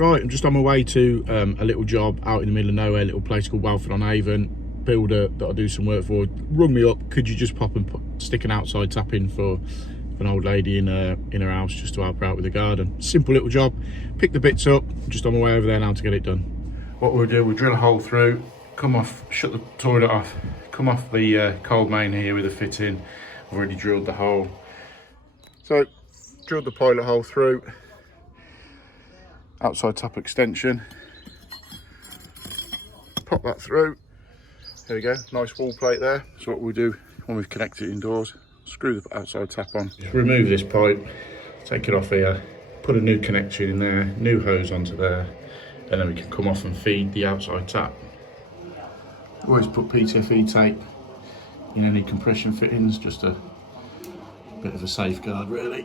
Right, I'm just on my way to a little job out in the middle of nowhere, a little place called Welford-on-Avon. Builder that I do some work for rung me up. Could you just pop and stick an outside tap in for an old lady in her house, just to help her out with the garden? Simple little job. Pick the bits up. Just on my way over there now to get it done. What we'll do, we'll drill a hole through, come off, shut the toilet off, come off the cold main here with a fit in. I've already drilled the hole. So, drilled the pilot hole through. Outside tap extension. Pop that through. There we go, nice wall plate there. So what we'll do when we've connected it indoors, screw the outside tap on. Just remove this pipe, take it off here, put a new connection in there, new hose onto there, and then we can come off and feed the outside tap. Always put PTFE tape in any compression fittings, just a bit of a safeguard really.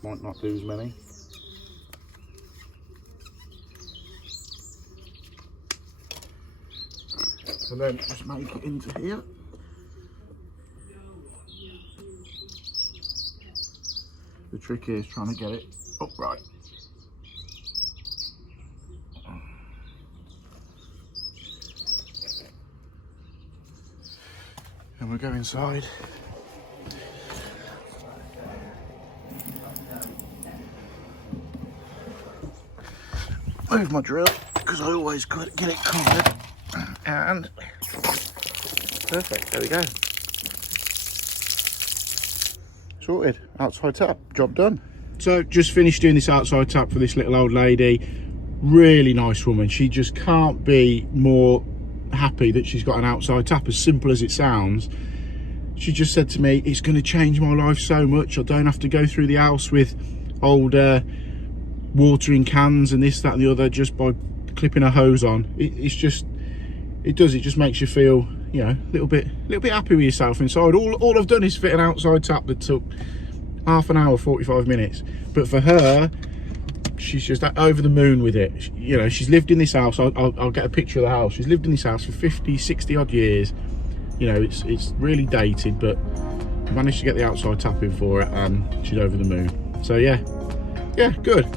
Might not lose many. And then just make it into here. The trick here is trying to get it upright. And we'll go inside. Move my drill, because I always get it covered. And perfect, there we go. Sorted, outside tap, job done. So just finished doing this outside tap for this little old lady. Really nice woman. She just can't be more happy that she's got an outside tap, as simple as it sounds. She just said to me, it's going to change my life so much. I don't have to go through the house with old watering cans and this, that and the other, just by clipping a hose on. It just makes you feel, you know, a little bit happy with yourself inside. All I've done is fit an outside tap that took half an hour, 45 minutes. But for her, she's just over the moon with it. You know, she's lived in this house. I'll get a picture of the house. She's lived in this house for 50, 60 odd years. You know, it's really dated, but managed to get the outside tap in for it, and she's over the moon. So yeah, good.